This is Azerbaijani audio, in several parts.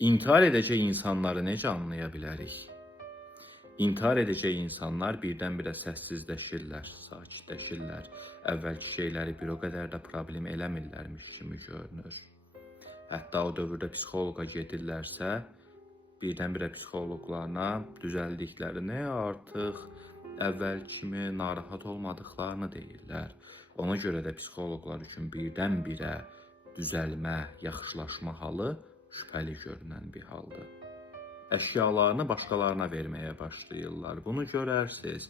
İntihar edəcək insanları necə anlaya bilərik? İntihar edəcək insanlar birdən-birə səssizləşirlər, sakitləşirlər. Əvvəlki şeyləri bir o qədər də problem eləmirlərmiş kimi görünür. Hətta o dövrdə psixoloqa gedirlərsə, birdən-birə psixoloqlarına düzəldiklərini, artıq əvvəl kimi narahat olmadıqlarını deyirlər. Ona görə də psixoloqlar üçün birdən-birə düzəlmə, yaxşılaşma halı şübhəli görünən bir haldır. Əşyalarını başqalarına verməyə başlayırlar. Bunu görərsiniz.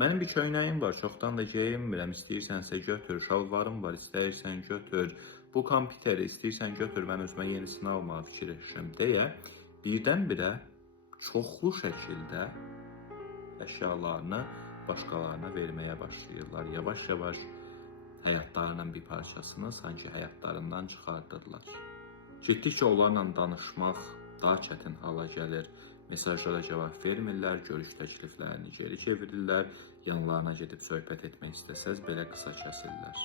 Mənim bir köynəyim var, çoxdan da geyinmirəm. İstəyirsənsə götür, şalvarım var, istəyirsən götür. Bu kompüteri istəyirsən götür, mən özümə yenisini almağa fikirləşirəm deyə birdən-birə çoxlu şəkildə əşyalarını başqalarına verməyə başlayırlar. Yavaş-yavaş həyatlarının bir parçasını sanki həyatlarından çıxardırlar. Getdikcə onlarla danışmaq daha çətin hala gəlir. Mesajlara cavab vermirlər, görüş təkliflərini geri çevirirlər, yanlarına gedib söhbət etmək istəsəz belə qısa kəsirlər.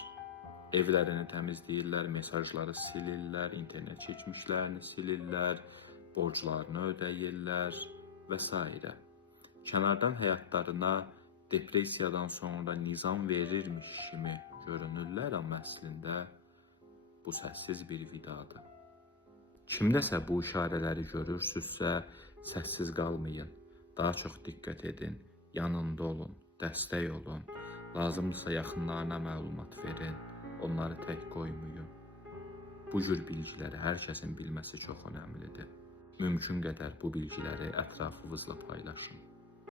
Evlərini təmizləyirlər, mesajları silirlər, internet keçmişlərini silirlər, borclarını ödəyirlər və s. Kənardan həyatlarına depressiyadan sonra nizam verirmiş kimi görünürlər, amma əslində bu səssiz bir vidadır. Kimdəsə bu işarələri görürsünüzsə, səssiz qalmayın, daha çox diqqət edin, yanında olun, dəstək olun, lazımdırsa yaxınlarına məlumat verin, onları tək qoymayın. Bu cür bilgiləri hər kəsin bilməsi çox önəmlidir. Mümkün qədər bu bilgiləri ətrafınızla paylaşın.